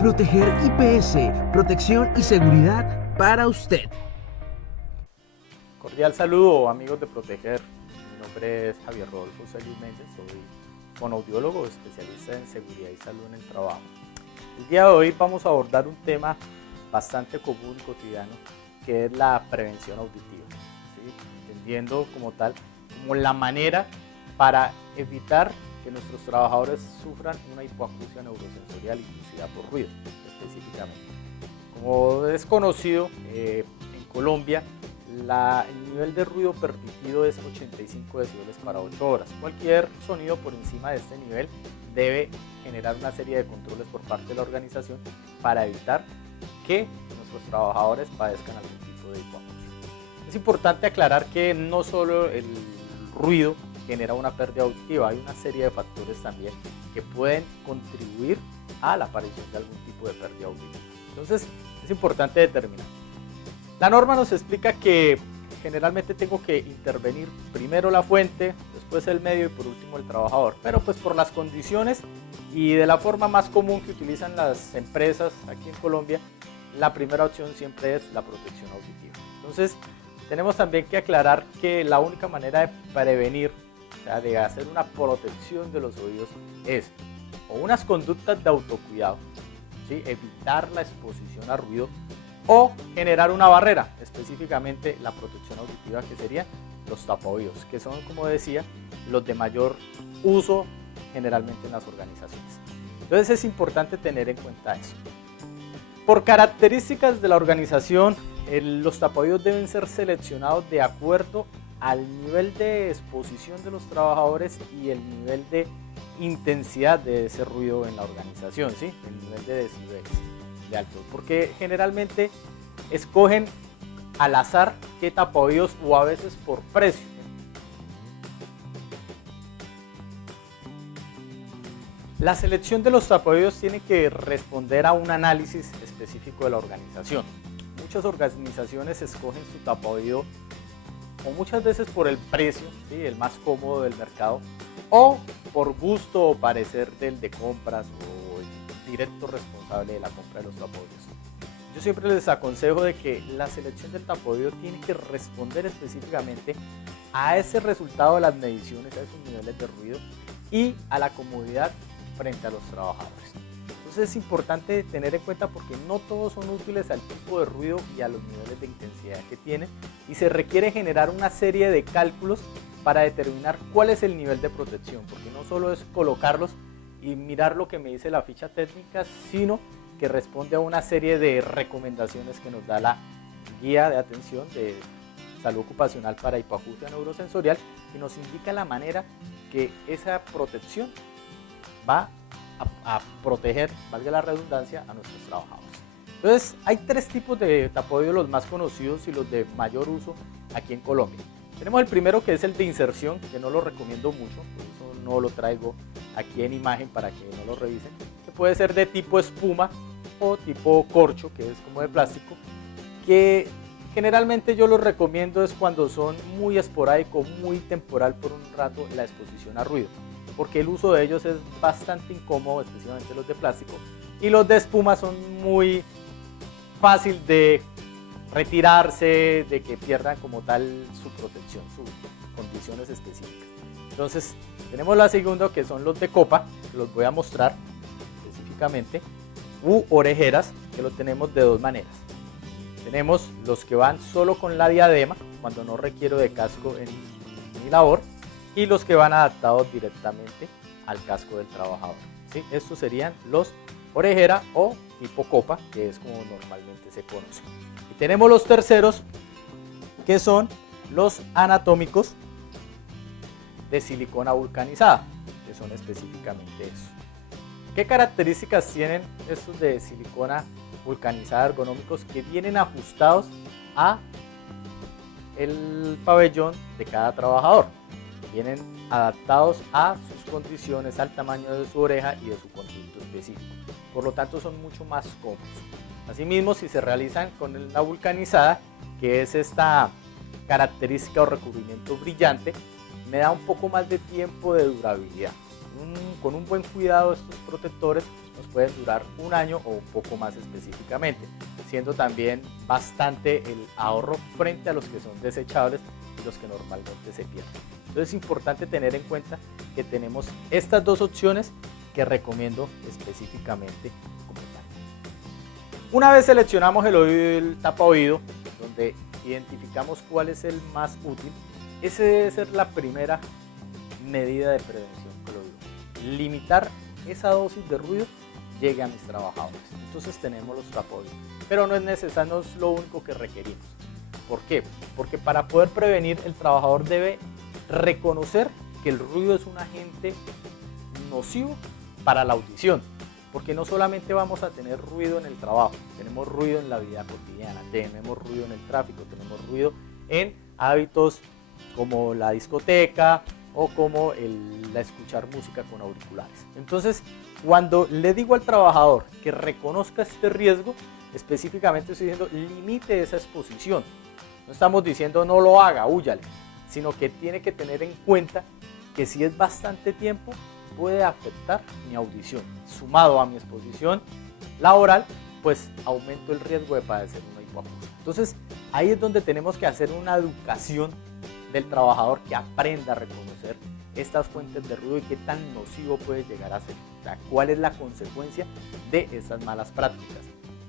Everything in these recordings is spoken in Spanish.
Proteger IPS, protección y seguridad para usted. Cordial saludo, amigos de Proteger. Mi nombre es Javier Rodolfo Celis Méndez, soy fonoaudiólogo, especialista en seguridad y salud en el trabajo. El día de hoy vamos a abordar un tema bastante común y cotidiano, que es la prevención auditiva, ¿sí? Entendiendo como tal como la manera para evitar que nuestros trabajadores sufran una hipoacusia neurosensorial inducida por ruido, específicamente. Como es conocido, en Colombia el nivel de ruido permitido es 85 decibeles para 8 horas. Cualquier sonido por encima de este nivel debe generar una serie de controles por parte de la organización para evitar que nuestros trabajadores padezcan algún tipo de hipoacusia. Es importante aclarar que no solo el ruido genera una pérdida auditiva, hay una serie de factores también que pueden contribuir a la aparición de algún tipo de pérdida auditiva. Entonces es importante determinar. La norma nos explica que generalmente tengo que intervenir primero la fuente, después el medio y por último el trabajador, pero pues por las condiciones y de la forma más común que utilizan las empresas aquí en Colombia, la primera opción siempre es la protección auditiva. Entonces tenemos también que aclarar que la única manera de prevenir, o sea, de hacer una protección de los oídos, es o unas conductas de autocuidado, ¿sí? Evitar la exposición a ruido, o generar una barrera, específicamente la protección auditiva, que serían los tapaoídos, que son, como decía, los de mayor uso generalmente en las organizaciones. Entonces es importante tener en cuenta eso. Por características de la organización, los tapaoídos deben ser seleccionados de acuerdo al nivel de exposición de los trabajadores y el nivel de intensidad de ese ruido en la organización, ¿sí? El nivel de decibeles de alto, porque generalmente escogen al azar qué tapaoídos o a veces por precio. La selección de los tapaoídos tiene que responder a un análisis específico de la organización. Muchas organizaciones escogen su tapaoído o muchas veces por el precio, ¿sí? El más cómodo del mercado, o por gusto o parecer del de compras o el directo responsable de la compra de los tapaoídos. Yo siempre les aconsejo de que la selección del tapaoído tiene que responder específicamente a ese resultado de las mediciones, a esos niveles de ruido y a la comodidad frente a los trabajadores. Entonces es importante tener en cuenta porque no todos son útiles al tipo de ruido y a los niveles de intensidad que tienen, y se requiere generar una serie de cálculos para determinar cuál es el nivel de protección, porque no solo es colocarlos y mirar lo que me dice la ficha técnica, sino que responde a una serie de recomendaciones que nos da la guía de atención de salud ocupacional para hipoacusia neurosensorial, y nos indica la manera que esa protección va a proteger, valga la redundancia, a nuestros trabajadores. Entonces hay tres tipos de tapaoídos, los más conocidos y los de mayor uso aquí en Colombia. Tenemos el primero, que es el de inserción, que no lo recomiendo mucho, por eso no lo traigo aquí en imagen para que no lo revisen, que puede ser de tipo espuma o tipo corcho, que es como de plástico, que generalmente yo lo recomiendo es cuando son muy esporádico, muy temporal por un rato la exposición a ruido, porque el uso de ellos es bastante incómodo, especialmente los de plástico, y los de espuma son muy fácil de retirarse, de que pierdan como tal su protección, sus condiciones específicas. Entonces tenemos la segunda, que son los de copa, que los voy a mostrar específicamente, u orejeras, que lo tenemos de dos maneras. Tenemos los que van solo con la diadema, cuando no requiero de casco en mi labor, y los que van adaptados directamente al casco del trabajador, ¿sí? Estos serían los orejera o tipo copa, que es como normalmente se conoce. Y tenemos los terceros, que son los anatómicos de silicona vulcanizada, que son específicamente eso. ¿Qué características tienen estos de silicona vulcanizada ergonómicos? Que vienen ajustados a el pabellón de cada trabajador. Vienen adaptados a sus condiciones, al tamaño de su oreja y de su conducto específico. Por lo tanto, son mucho más cómodos. Asimismo, si se realizan con la vulcanizada, que es esta característica o recubrimiento brillante, me da un poco más de tiempo de durabilidad. con un buen cuidado estos protectores nos pueden durar un año o un poco más específicamente, siendo también bastante el ahorro frente a los que son desechables y los que normalmente se pierden. Entonces es importante tener en cuenta que tenemos estas dos opciones que recomiendo específicamente como tal. Una vez seleccionamos el oído y el tapaoído, donde identificamos cuál es el más útil, esa debe ser la primera medida de prevención con el oído. Limitar esa dosis de ruido llegue a mis trabajadores. Entonces tenemos los tapaoídos, pero no es necesario, no es lo único que requerimos. ¿Por qué? Porque para poder prevenir, el trabajador debe reconocer que el ruido es un agente nocivo para la audición, porque no solamente vamos a tener ruido en el trabajo, tenemos ruido en la vida cotidiana, tenemos ruido en el tráfico, tenemos ruido en hábitos como la discoteca o como la escuchar música con auriculares. Entonces, cuando le digo al trabajador que reconozca este riesgo, específicamente estoy diciendo limite esa exposición. No estamos diciendo no lo haga, húyale, sino que tiene que tener en cuenta que si es bastante tiempo puede afectar mi audición. Sumado a mi exposición laboral, pues aumento el riesgo de padecer una hipoacusia. Entonces ahí es donde tenemos que hacer una educación del trabajador que aprenda a reconocer estas fuentes de ruido y qué tan nocivo puede llegar a ser, o sea, cuál es la consecuencia de estas malas prácticas.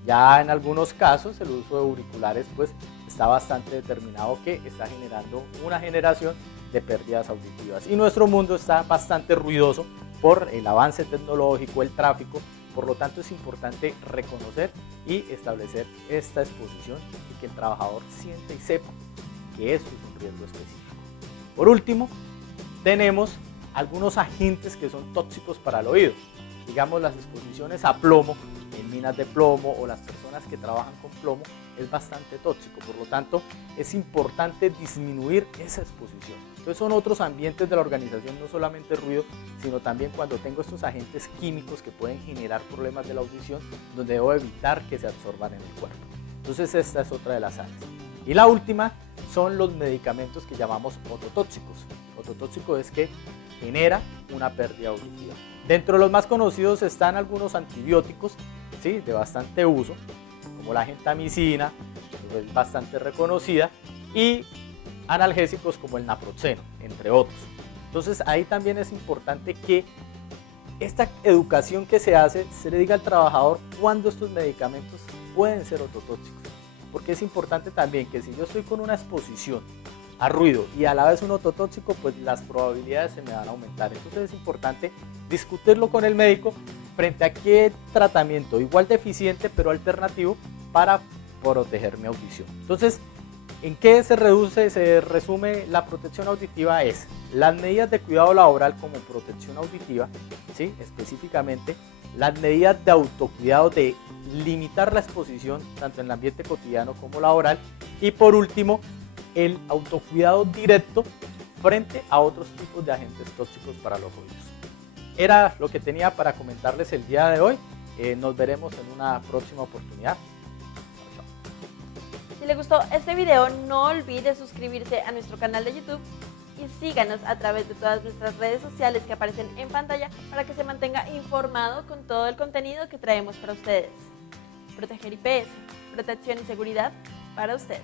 Ya en algunos casos el uso de auriculares pues está bastante determinado que está generando una generación de pérdidas auditivas y nuestro mundo está bastante ruidoso por el avance tecnológico, el tráfico, por lo tanto es importante reconocer y establecer esta exposición y que el trabajador sienta y sepa que esto es un riesgo específico. Por último, tenemos algunos agentes que son tóxicos para el oído, digamos las exposiciones a plomo en minas de plomo o las personas que trabajan con plomo es bastante tóxico, por lo tanto es importante disminuir esa exposición. Entonces son otros ambientes de la organización, no solamente ruido, sino también cuando tengo estos agentes químicos que pueden generar problemas de la audición, donde debo evitar que se absorban en el cuerpo. Entonces esta es otra de las áreas. Y la última son los medicamentos que llamamos ototóxicos. Ototóxico es que genera una pérdida auditiva. Dentro de los más conocidos están algunos antibióticos, ¿sí?, de bastante uso, como la gentamicina, que es bastante reconocida, y analgésicos como el naproxeno, entre otros. Entonces ahí también es importante que esta educación que se hace, se le diga al trabajador cuándo estos medicamentos pueden ser ototóxicos, porque es importante también que si yo estoy con una exposición a ruido y a la vez un ototóxico, pues las probabilidades se me van a aumentar. Entonces es importante discutirlo con el médico frente a qué tratamiento igual de eficiente pero alternativo para proteger mi audición. Entonces, ¿en qué se resume la protección auditiva? Es las medidas de cuidado laboral como protección auditiva, ¿sí?, específicamente las medidas de autocuidado de limitar la exposición tanto en el ambiente cotidiano como laboral, y por último el autocuidado directo frente a otros tipos de agentes tóxicos para los oídos. Era lo que tenía para comentarles el día de hoy. Nos veremos en una próxima oportunidad. Si les gustó este video, no olvide suscribirse a nuestro canal de YouTube y síganos a través de todas nuestras redes sociales que aparecen en pantalla para que se mantenga informado con todo el contenido que traemos para ustedes. Proteger IPS, protección y seguridad para usted.